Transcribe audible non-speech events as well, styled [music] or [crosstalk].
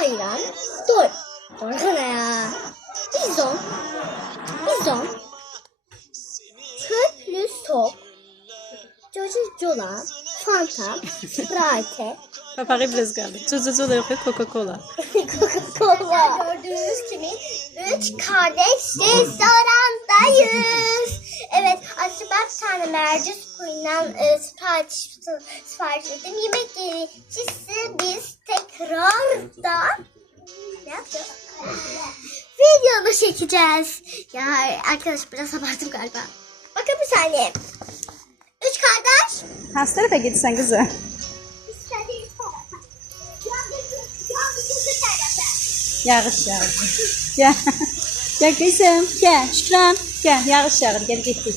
ayran, doy. Orada ne ya? Bizon, bizon, çöplü sok, Jojo Jola, Fanta, Sprite, Papari biraz kaldı. Cucucu da yok Coca-Cola. [laughs] Coca-Cola. Gördüğünüz gibi üç kardeş restorandayız. Evet aslında bir tane merci suyundan e, sipariş, sipariş ettim. Yemek gerekçesi biz tekrardan Videonu çekeceğiz. Ya arkadaş biraz abarttım galiba. Bakın bir saniye. Üç kardeş. Kardeş tarafı. Yalnız tarafı. Yağış yağır. Gəl. Gəl qızım, gəl. Şükran, gəl. Yağış yağır. Gəl getdik.